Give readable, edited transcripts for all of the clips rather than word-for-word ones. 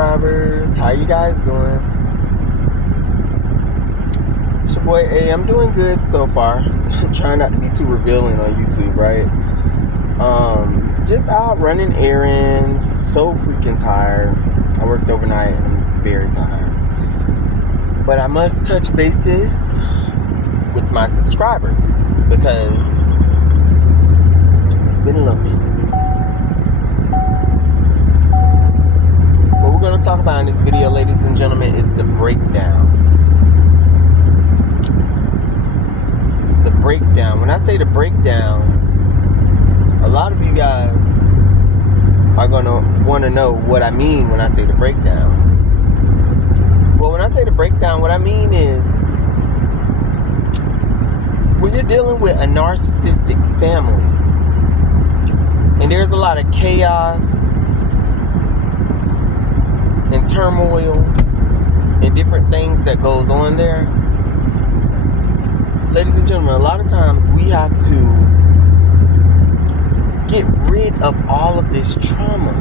subscribers. How you guys doing? It's your boy A. I'm doing good so far. Trying not to be too revealing on YouTube, right? Just out running errands. So freaking tired. I worked overnight and I'm very tired. But I must touch bases with my subscribers because it's been a little minute. What we're going to talk about in this video, ladies and gentlemen, is the breakdown. The breakdown. When I say the breakdown, a lot of you guys are going to want to know what I mean when I say the breakdown. Well, when I say the breakdown, what I mean is when you're dealing with a narcissistic family and there's a lot of chaos and turmoil and different things that goes on there, ladies and gentlemen, a lot of times we have to get rid of all of this trauma.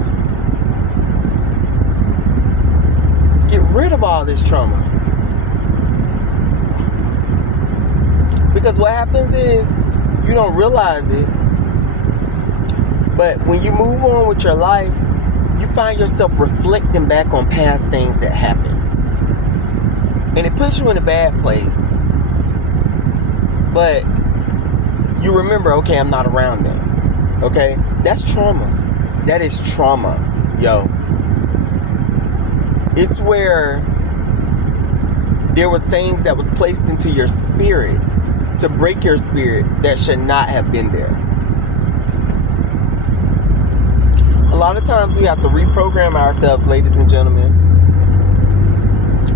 Get rid of all this trauma. Because what happens is you don't realize it, but when you move on with your life, you find yourself reflecting back on past things that happened. And it puts you in a bad place. But you remember, okay, I'm not around them. Okay? That's trauma. That is trauma, yo. It's where there was things that was placed into your spirit to break your spirit that should not have been there. A lot of times we have to reprogram ourselves, ladies and gentlemen.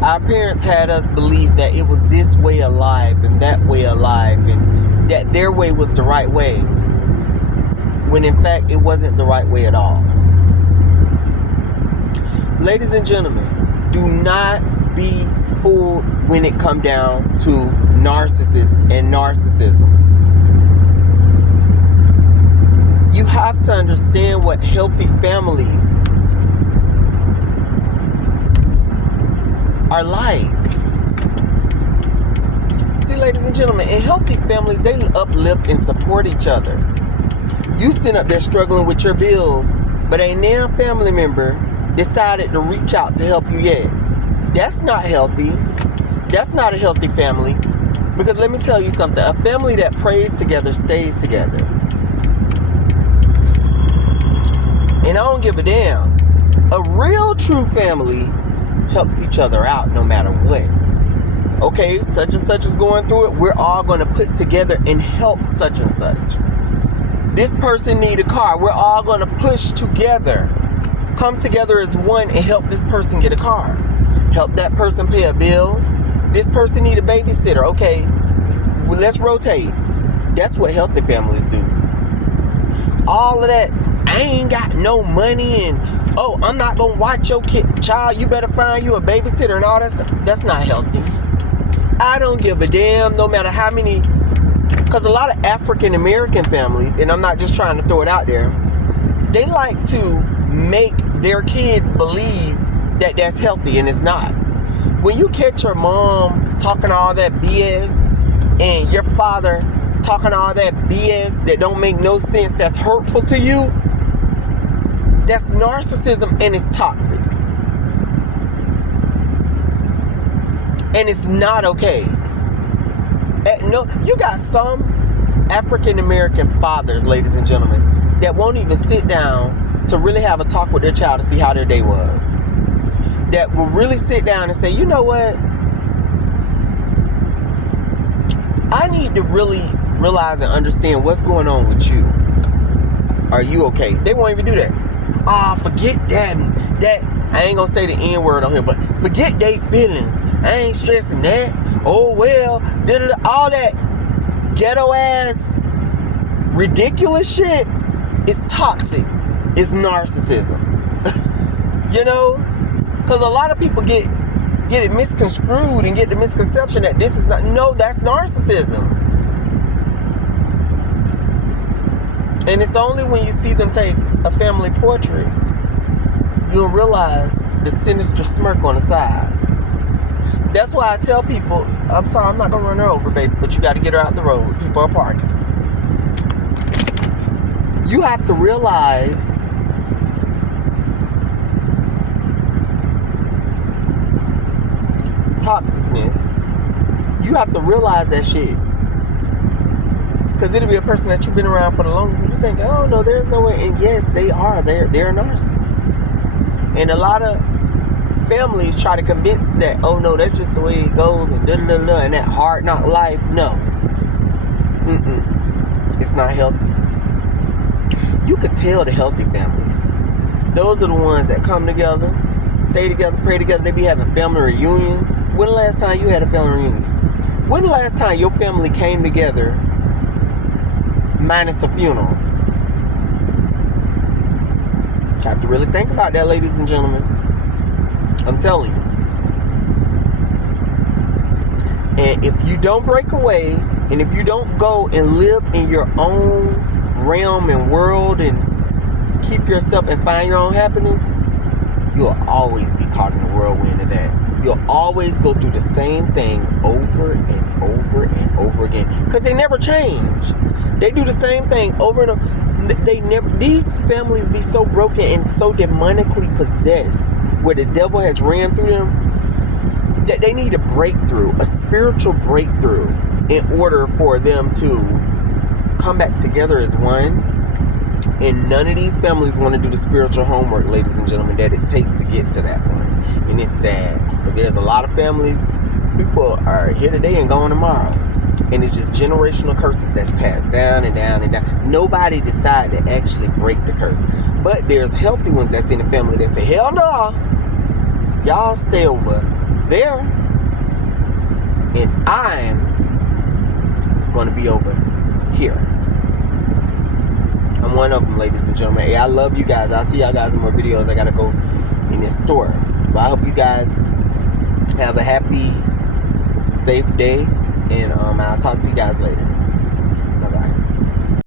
Our parents had us believe that it was this way of life and that way of life, and that their way was the right way, when in fact it wasn't the right way at all. Ladies and gentlemen, do not be fooled when it comes down to narcissists and narcissism. You have to understand what healthy families are like. See, ladies and gentlemen, in healthy families, they uplift and support each other. You sit up there struggling with your bills, but a damn family member decided to reach out to help you yet. That's not healthy. That's not a healthy family. Because let me tell you something, a family that prays together stays together. And I don't give a damn. A real true family helps each other out no matter what. Okay, such and such is going through it. We're all going to put together and help such and such. This person need a car. We're all going to push together. Come together as one and help this person get a car. Help that person pay a bill. This person need a babysitter. Okay, well, let's rotate. That's what healthy families do. All of that, I ain't got no money and, oh, I'm not going to watch your child. You better find you a babysitter and all that stuff. That's not healthy. I don't give a damn no matter how many, because a lot of African American families, and I'm not just trying to throw it out there, they like to make their kids believe that that's healthy, and it's not. When you catch your mom talking all that BS and your father talking all that BS that don't make no sense, that's hurtful to you, that's narcissism, and it's toxic. And it's not okay. No, you got some African American fathers, ladies and gentlemen, that won't even sit down to really have a talk with their child to see how their day was. That will really sit down and say, you know what? I need to really realize and understand what's going on with you. Are you okay? They won't even do that. Forget that. I ain't gonna say the N word on here, but forget they feelings. I ain't stressing that. Oh well, all that ghetto ass ridiculous shit is toxic. It's narcissism. You know? Because a lot of people get it misconstrued and get the misconception that this is not. No, that's narcissism. And it's only when you see them take a family portrait, you'll realize the sinister smirk on the side. That's why I tell people, I'm sorry, I'm not going to run her over, baby, but you got to get her out the road. People are parking. You have to realize toxicness. You have to realize that shit. Because it'll be a person that you've been around for the longest and you think, oh no, there's no way. And yes, they are. They're narcissists. And a lot of families try to convince that, oh no, that's just the way it goes and da-da-da-da, and that hard knock life. No. It's not healthy. You could tell the healthy families. Those are the ones that come together, stay together, pray together. They be having family reunions. When the last time you had a family reunion? When the last time your family came together minus a funeral? You have to really think about that, ladies and gentlemen. I'm telling you. And if you don't break away, and if you don't go and live in your own realm and world and keep yourself and find your own happiness, you'll always be caught in the whirlwind of that. You'll always go through the same thing over and over and over again. Because they never change. They do the same thing over and over. They never. These families be so broken and so demonically possessed, where the devil has ran through them, that they need a breakthrough, a spiritual breakthrough, in order for them to come back together as one. And none of these families want to do the spiritual homework, ladies and gentlemen, that it takes to get to that point. And it's sad, because there's a lot of families, people are here today and gone tomorrow. And it's just generational curses that's passed down and down and down. Nobody decided to actually break the curse. But there's healthy ones that's in the family that say, hell no, y'all stay over there, and I'm going to be over here. I'm one of them, ladies and gentlemen. Hey, I love you guys. I'll see y'all guys in more videos. I got to go in this store. But I hope you guys have a happy, safe day. And I'll talk to you guys later.